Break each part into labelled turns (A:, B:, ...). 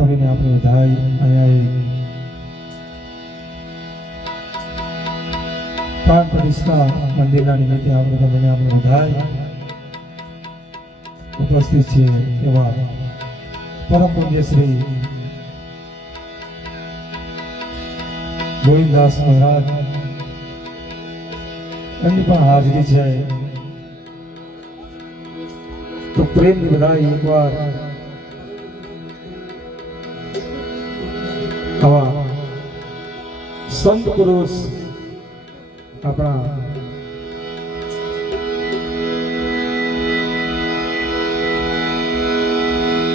A: તમને આપણે બધાય અહીંયા પ્રાણ પ્રતિષ્ઠા મંદિરના નિમિત્તે આપણે તમને આપણે વધાઈ ઉપસ્થિત છે એવા પરમ પૂજ્ય શ્રી ગોવિંદાસ મહારાજ. એમની પણ હાજરી છે. તો પ્રેમની બધા એકવાર આવા સંત પુરુષ આપણા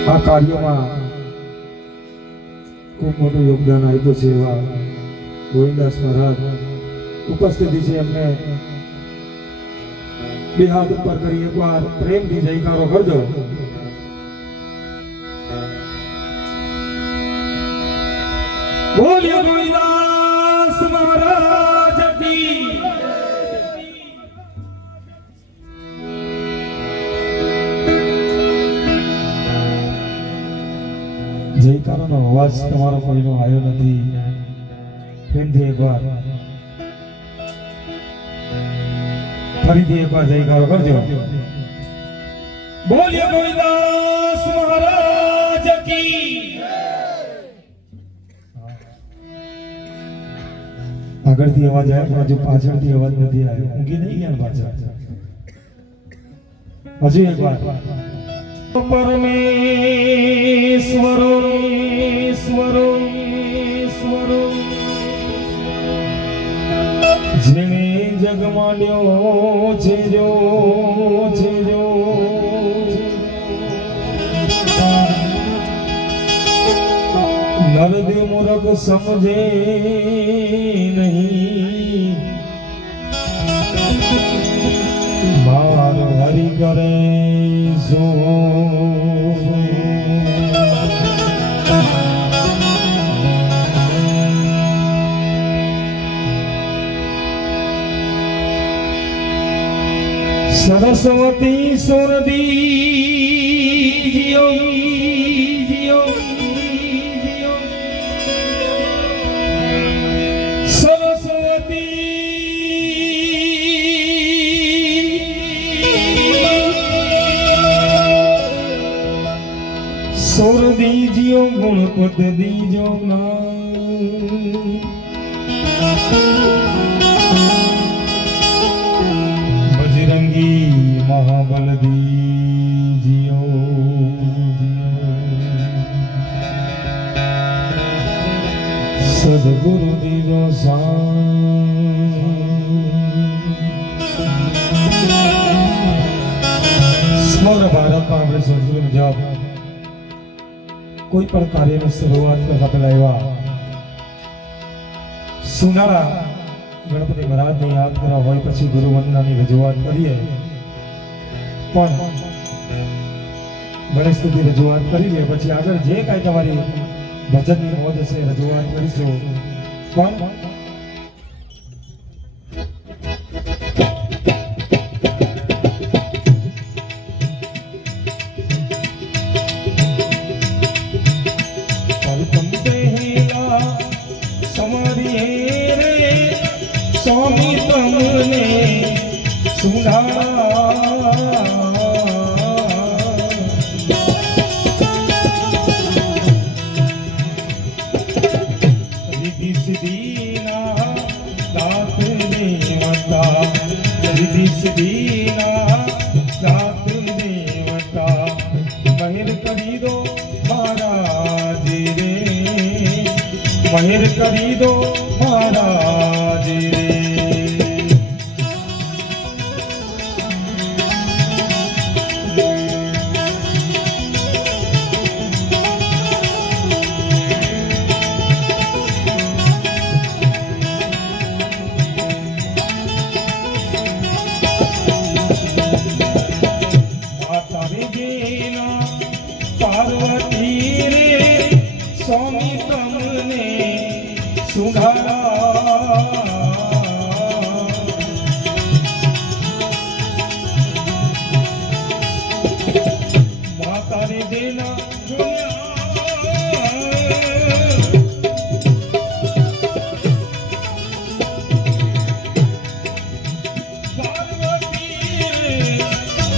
A: આ કાર્યમાં ખૂબ મોટું યોગદાન આપ્યું છે એવા ગોવિંદાસ મહારાજ ઉપસ્થિતિ છે એમને. બે હાથ ઉપર કરી એકવાર પ્રેમથી જયકારો કરજો. બોલ્યો ગોવિંદાસ મહારાજ કી. જયકારોનો અવાજ તમારો કોઈનો આવ્યો નથી. પ્રેમથી એકવાર. ફરીથી એકવાર જયકારો કરજો. બોલ્યો ગોવિંદાસ આગળથી અવાજ આવ્યો, પણ હજુ પાછળથી અવાજ નથી આવ્યો. ઊંઘી નહીં ગયા પાછળ હજુ એકવાર પરમેશ્વરો ઈશ્વરો ઈશ્વરો જેણે જગમાન્યો છે જો છે નરદેવ મૂરખ સમજે નહીં. બાર હરી કરે સરસ્વતી સુરદી જીઓ. ગુણપત દીજો બજરંગી મહાબલ દીજો સદગુરુ દીજો સમગ્ર ભારતમાં આપણે સંસ્કૃત મુજબ કોઈ પણ કાર્યની શરૂઆત કરતા પહેલા એવા સુનારા ગણપતિ મહારાજને યાદ કરવા હોય પછી ગુરુ વંદનાની રજૂઆત કરીએ. પણ ગણેશ સ્તુતિ રજૂઆત કરી લે, પછી આગળ જે કાંઈ તમારી ભજનની મોજ હશે રજૂઆત કરીશું. પણ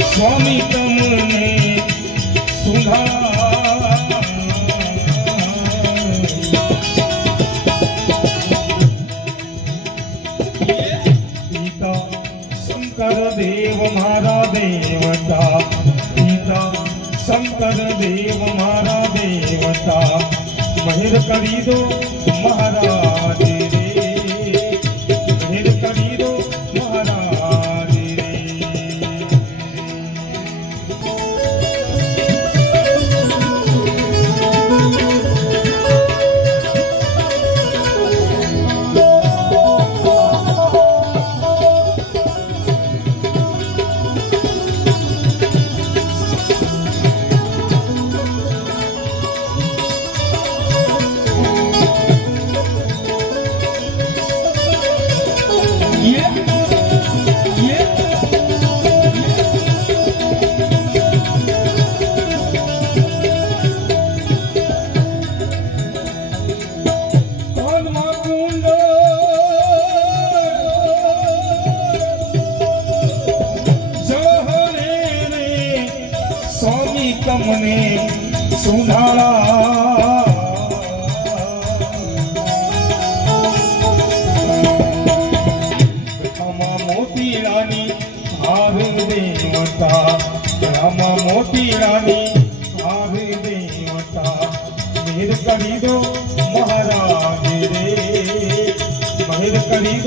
A: સ્વામી તમને સુધા શંકર દેવ મારા દેવતા મહેર કરી દો मोती रानी मोती रानी भावे देवता मेर करी दो महाराज महिरबानी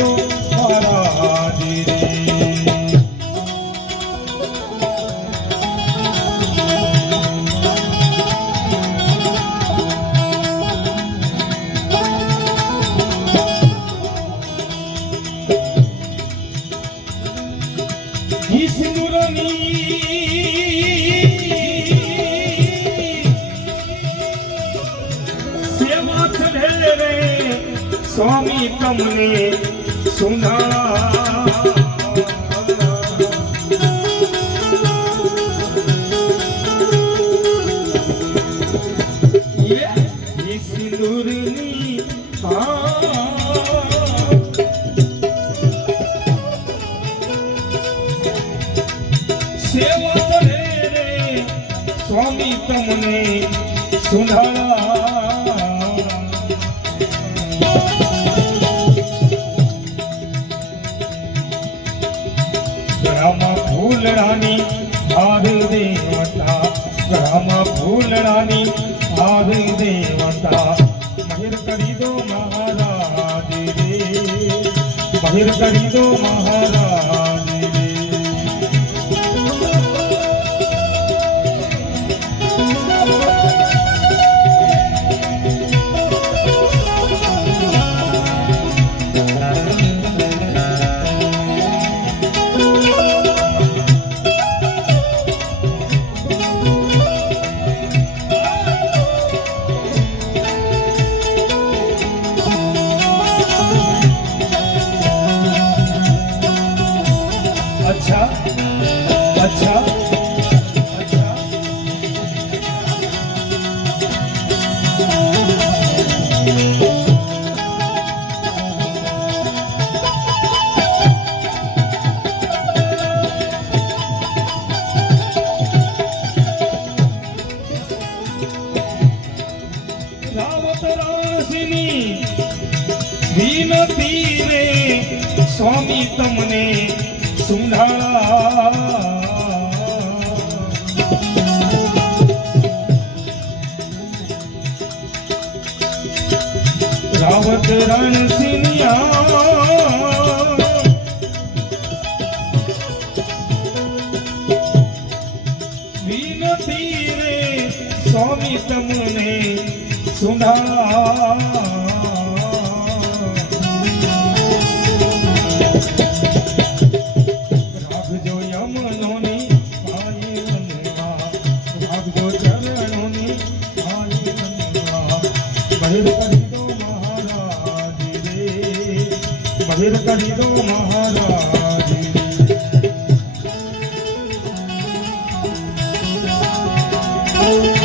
A: ફૂલડાની હાર દેવતા મહેર કરી દો મહારાજ સ્વામી તમને સુંધાળા રાવત રણસિંહિયા વિનતી રે સ્વામી તમને સુંધાળા કરી દો મહારાજ. રે मेरी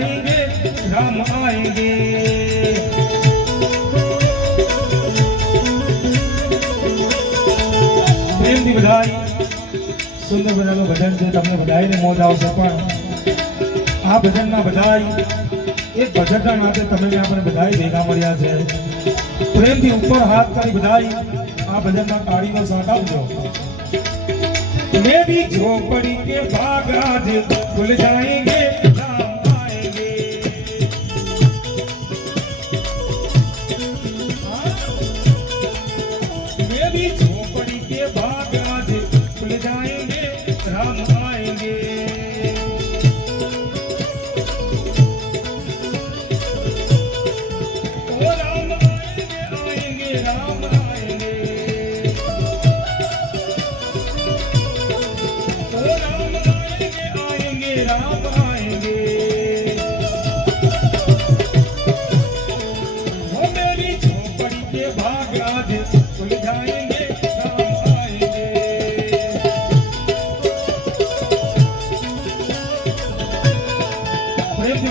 A: खुल जाएंगे राम आएंगे પ્રેમથી બધાય સુંદર મજાનું ભજન છે તમને બધાયને મોજ આવશે પણ આ ભજનમાં બધાય એક ભજનના નાતે તમે ને આપણે બધાય ભેગા મળ્યા છે પ્રેમથી ઉપર હાથ કરી બધાય આ ભજનમાં તાળીનો સાથ આપજો मेरी झोपड़ी के बाग आज खुल जाएंगे Yeah.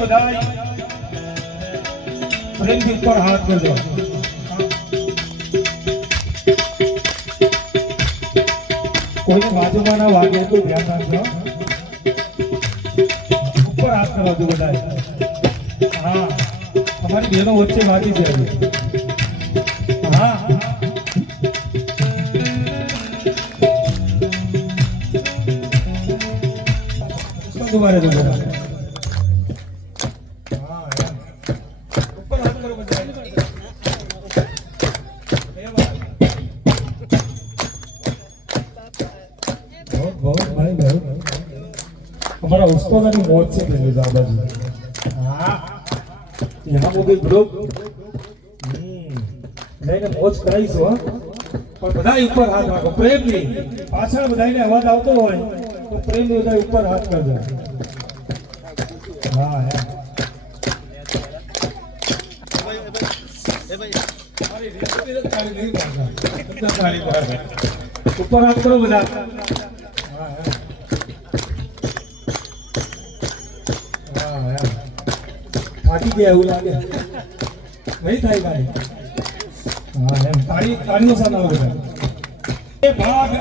A: બધાય. પ્રેમથી ઉપર હાથ કરજો. કોઈને બાજુમાં ના વાગે તો ધ્યાન રાખજો. ઉપર હાથ કરવા જો બધાય. હા, તમારી બહેનો વચ્ચે વાગી છે હા. દુબારે દુબારે તો તારી છે પેલી દાદાજી હા યહાં મોબાઈલ બ્લોક લઈને મોજ કરાવીશું હા પણ બધા ઉપર હાથ રાખો પ્રેમની પાછળ બધાને અવાજ આવતો હોય તો પ્રેમની બધા ઉપર હાથ કરજો હા ઉપર હાથ કરો બધા ગયા એવું લાગે. નહીં થાય ભાઈ. હા એમ. તાળી તાળીઓ સાથે એ ભાગ ये